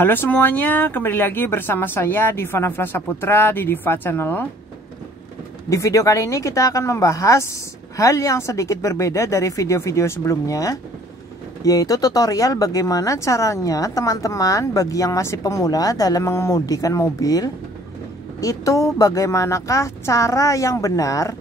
Halo semuanya, kembali lagi bersama saya Diva Nafla Saputra di Diva Channel. Di video kali ini kita akan membahas hal yang sedikit berbeda dari video-video sebelumnya, yaitu tutorial bagaimana caranya teman-teman bagi yang masih pemula dalam mengemudikan mobil. Itu bagaimanakah cara yang benar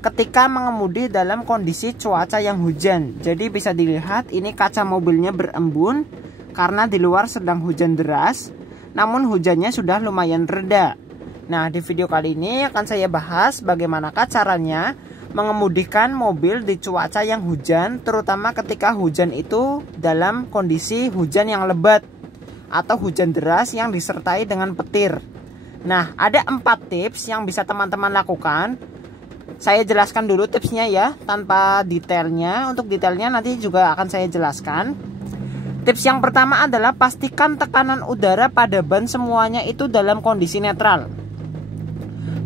ketika mengemudi dalam kondisi cuaca yang hujan. Jadi bisa dilihat ini kaca mobilnya berembun karena di luar sedang hujan deras, namun hujannya sudah lumayan reda. Nah, di video kali ini akan saya bahas bagaimanakah caranya mengemudikan mobil di cuaca yang hujan, terutama ketika hujan itu dalam kondisi hujan yang lebat atau hujan deras yang disertai dengan petir. Nah, ada 4 tips yang bisa teman-teman lakukan. Saya jelaskan dulu tipsnya ya, tanpa detailnya. Untuk detailnya nanti juga akan saya jelaskan. Tips yang pertama adalah pastikan tekanan udara pada ban semuanya itu dalam kondisi netral.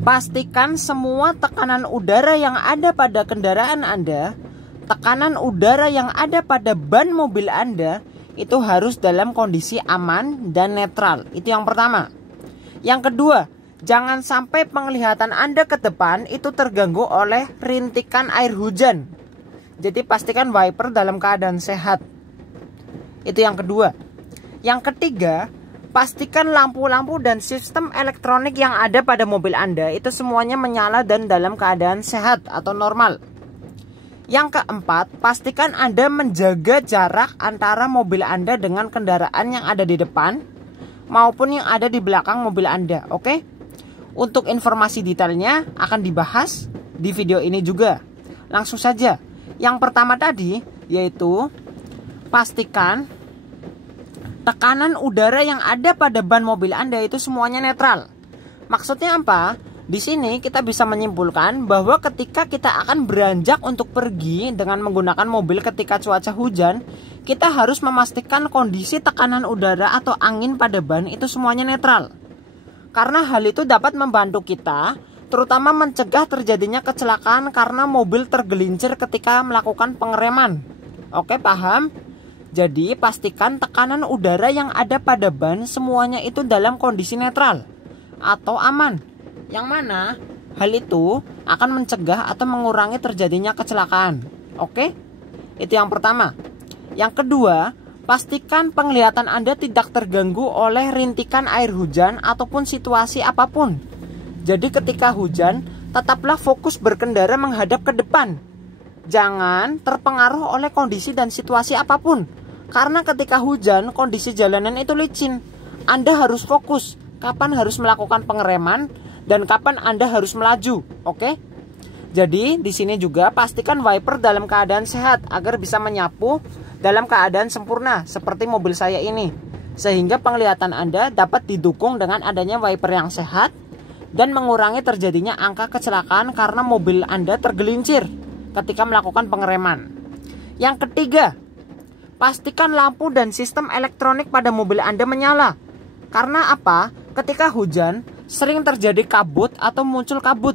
Pastikan semua tekanan udara yang ada pada kendaraan Anda, tekanan udara yang ada pada ban mobil Anda, itu harus dalam kondisi aman dan netral. Itu yang pertama. Yang kedua, jangan sampai penglihatan Anda ke depan itu terganggu oleh rintikan air hujan. Jadi pastikan wiper dalam keadaan sehat. Itu yang kedua. Yang ketiga, pastikan lampu-lampu dan sistem elektronik yang ada pada mobil Anda itu semuanya menyala dan dalam keadaan sehat atau normal. Yang keempat, pastikan Anda menjaga jarak antara mobil Anda dengan kendaraan yang ada di depan maupun yang ada di belakang mobil Anda. Oke? Untuk informasi detailnya akan dibahas di video ini juga. Langsung saja. Yang pertama tadi yaitu pastikan tekanan udara yang ada pada ban mobil Anda itu semuanya netral. Maksudnya apa? Di sini kita bisa menyimpulkan bahwa ketika kita akan beranjak untuk pergi dengan menggunakan mobil ketika cuaca hujan, kita harus memastikan kondisi tekanan udara atau angin pada ban itu semuanya netral. Karena hal itu dapat membantu kita, terutama mencegah terjadinya kecelakaan karena mobil tergelincir ketika melakukan pengereman. Oke, paham? Jadi pastikan tekanan udara yang ada pada ban semuanya itu dalam kondisi netral atau aman. Yang mana hal itu akan mencegah atau mengurangi terjadinya kecelakaan. Oke? Itu yang pertama. Yang kedua, pastikan penglihatan Anda tidak terganggu oleh rintikan air hujan ataupun situasi apapun. Jadi ketika hujan, tetaplah fokus berkendara menghadap ke depan. Jangan terpengaruh oleh kondisi dan situasi apapun. Karena ketika hujan, kondisi jalanan itu licin. Anda harus fokus kapan harus melakukan pengereman dan kapan Anda harus melaju. Oke? Jadi di sini juga pastikan wiper dalam keadaan sehat agar bisa menyapu dalam keadaan sempurna seperti mobil saya ini, sehingga penglihatan Anda dapat didukung dengan adanya wiper yang sehat dan mengurangi terjadinya angka kecelakaan karena mobil Anda tergelincir ketika melakukan pengereman. Yang ketiga, pastikan lampu dan sistem elektronik pada mobil Anda menyala. Karena apa? Ketika hujan sering terjadi kabut atau muncul kabut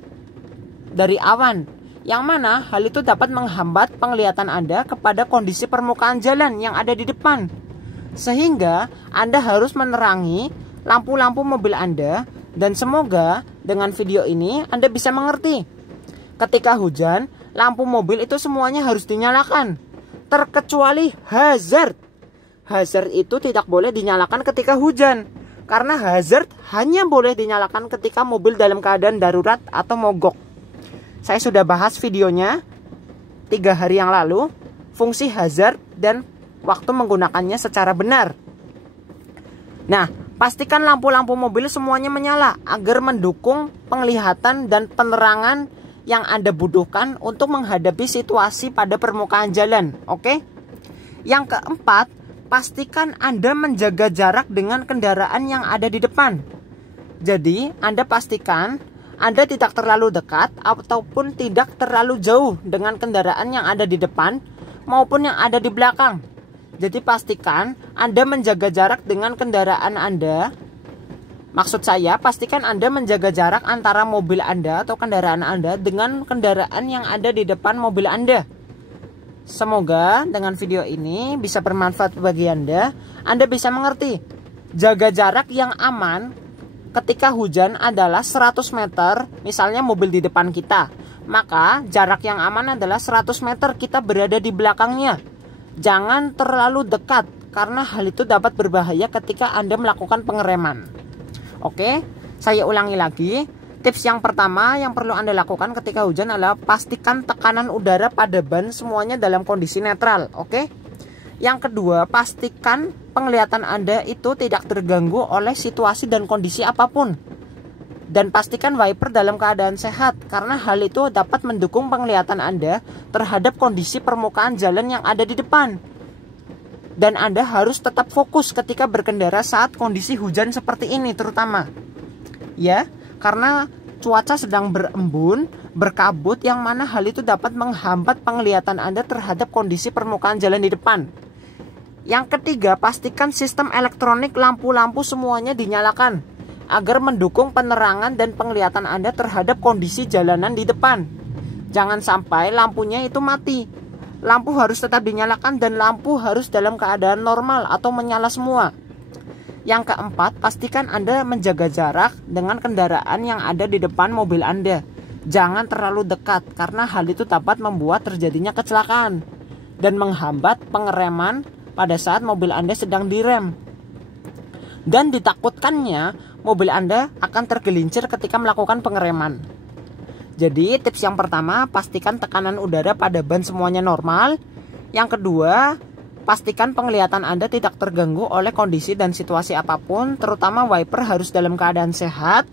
dari awan, yang mana hal itu dapat menghambat penglihatan Anda kepada kondisi permukaan jalan yang ada di depan. Sehingga Anda harus menerangi lampu-lampu mobil Anda. Dan semoga dengan video ini Anda bisa mengerti. Ketika hujan, lampu mobil itu semuanya harus dinyalakan, terkecuali hazard. Hazard itu tidak boleh dinyalakan ketika hujan, karena hazard hanya boleh dinyalakan ketika mobil dalam keadaan darurat atau mogok. Saya sudah bahas videonya 3 hari yang lalu, fungsi hazard dan waktu menggunakannya secara benar. Nah, pastikan lampu-lampu mobil semuanya menyala agar mendukung penglihatan dan penerangan yang Anda butuhkan untuk menghadapi situasi pada permukaan jalan. Oke? Yang keempat, pastikan Anda menjaga jarak dengan kendaraan yang ada di depan. Jadi, Anda pastikan Anda tidak terlalu dekat ataupun tidak terlalu jauh dengan kendaraan yang ada di depan maupun yang ada di belakang. Jadi pastikan Anda menjaga jarak dengan kendaraan Anda. Maksud saya, pastikan Anda menjaga jarak antara mobil Anda atau kendaraan Anda dengan kendaraan yang ada di depan mobil Anda. Semoga dengan video ini bisa bermanfaat bagi Anda bisa mengerti Jaga jarak yang aman ketika hujan adalah 100 meter, misalnya mobil di depan kita. Maka jarak yang aman adalah 100 meter kita berada di belakangnya. Jangan terlalu dekat, karena hal itu dapat berbahaya ketika Anda melakukan pengereman. Oke, saya ulangi lagi. Tips yang pertama yang perlu Anda lakukan ketika hujan adalah pastikan tekanan udara pada ban semuanya dalam kondisi netral. Oke. Yang kedua, pastikan penglihatan Anda itu tidak terganggu oleh situasi dan kondisi apapun. Dan pastikan wiper dalam keadaan sehat, karena hal itu dapat mendukung penglihatan Anda terhadap kondisi permukaan jalan yang ada di depan. Dan Anda harus tetap fokus ketika berkendara saat kondisi hujan seperti ini terutama. Ya, karena cuaca sedang berembun, berkabut, yang mana hal itu dapat menghambat penglihatan Anda terhadap kondisi permukaan jalan di depan. Yang ketiga, pastikan sistem elektronik lampu-lampu semuanya dinyalakan agar mendukung penerangan dan penglihatan Anda terhadap kondisi jalanan di depan. Jangan sampai lampunya itu mati. Lampu harus tetap dinyalakan dan lampu harus dalam keadaan normal atau menyala semua. Yang keempat, pastikan Anda menjaga jarak dengan kendaraan yang ada di depan mobil Anda. Jangan terlalu dekat, karena hal itu dapat membuat terjadinya kecelakaan dan menghambat pengereman pada saat mobil Anda sedang direm. Dan ditakutkannya mobil Anda akan tergelincir ketika melakukan pengereman. Jadi tips yang pertama, pastikan tekanan udara pada ban semuanya normal. Yang kedua, pastikan penglihatan Anda tidak terganggu oleh kondisi dan situasi apapun, terutama wiper harus dalam keadaan sehat.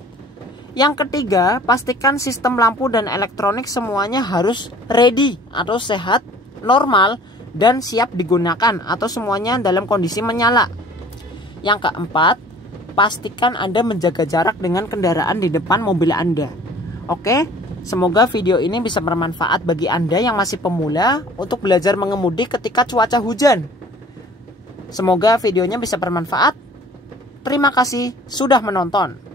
Yang ketiga, pastikan sistem lampu dan elektronik semuanya harus ready atau sehat, normal, dan siap digunakan atau semuanya dalam kondisi menyala. Yang keempat, pastikan Anda menjaga jarak dengan kendaraan di depan mobil Anda. Oke, semoga video ini bisa bermanfaat bagi Anda yang masih pemula untuk belajar mengemudi ketika cuaca hujan. Semoga videonya bisa bermanfaat. Terima kasih sudah menonton.